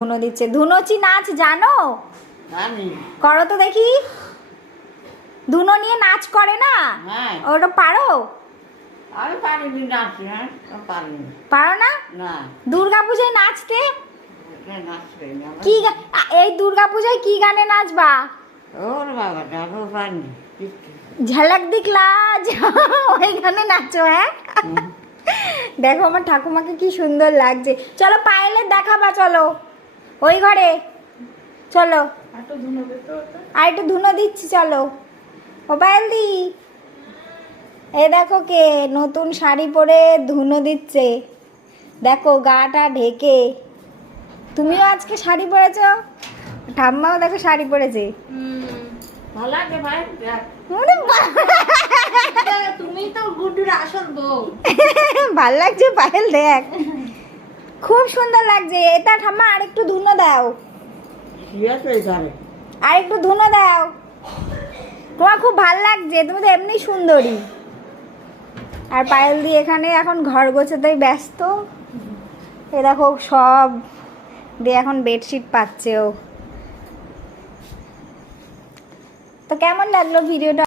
ধুনো দিচ্ছে। ধুনোচি নাচ জানো? জানি। করো তো দেখি। ধুনো নিয়ে নাচ করে না? হ্যাঁ। ওটা পারো? আমি পারিনি নাচতে, হ্যাঁ পারিনি। পারো না? না। দুর্গাপূজায় নাচতে? নাচতে কি এই দুর্গাপূজায় কি গানে নাচবা? ওর বাবা যাবো পারিনি। ঝলক দিখলা ওই গানে নাচো। হ্যাঁ দেখো আমার ঠাকুমাকে কি সুন্দর লাগছে। চলো পায়েলের দেখাবা, চলো ওই ঘরে চলো। আর একটু ধুনো দিচ্ছি, চলো। ও পায়েল দি, এই দেখো কে নতুন শাড়ি পরে ধুনো দিচ্ছে। দেখো গাটা ঢেকে। তুমিও আজকে শাড়ি পরেছো? ঠাম্মাও দেখো শাড়ি পরেছে। ভালো লাগে ভাই। তুমি তো গুড্ডুর আসল বউ। ভাল লাগছে পায়েল, দেখ খুব সুন্দর লাগছে। এটা ঠাম্মা আর একটু ধুনো দাও, কি আছে এখানে? আর একটু ধুনো দাও। তোমার খুব ভাল লাগছে, তুমি তো এমনি সুন্দরী। আর পায়েল দি এখানে এখন ঘর গোছাতেই ব্যস্ত। এ দেখো সব দিয়ে এখন বেডশিট পাচ্ছে ও। তো কেমন লাগলো ভিডিওটা?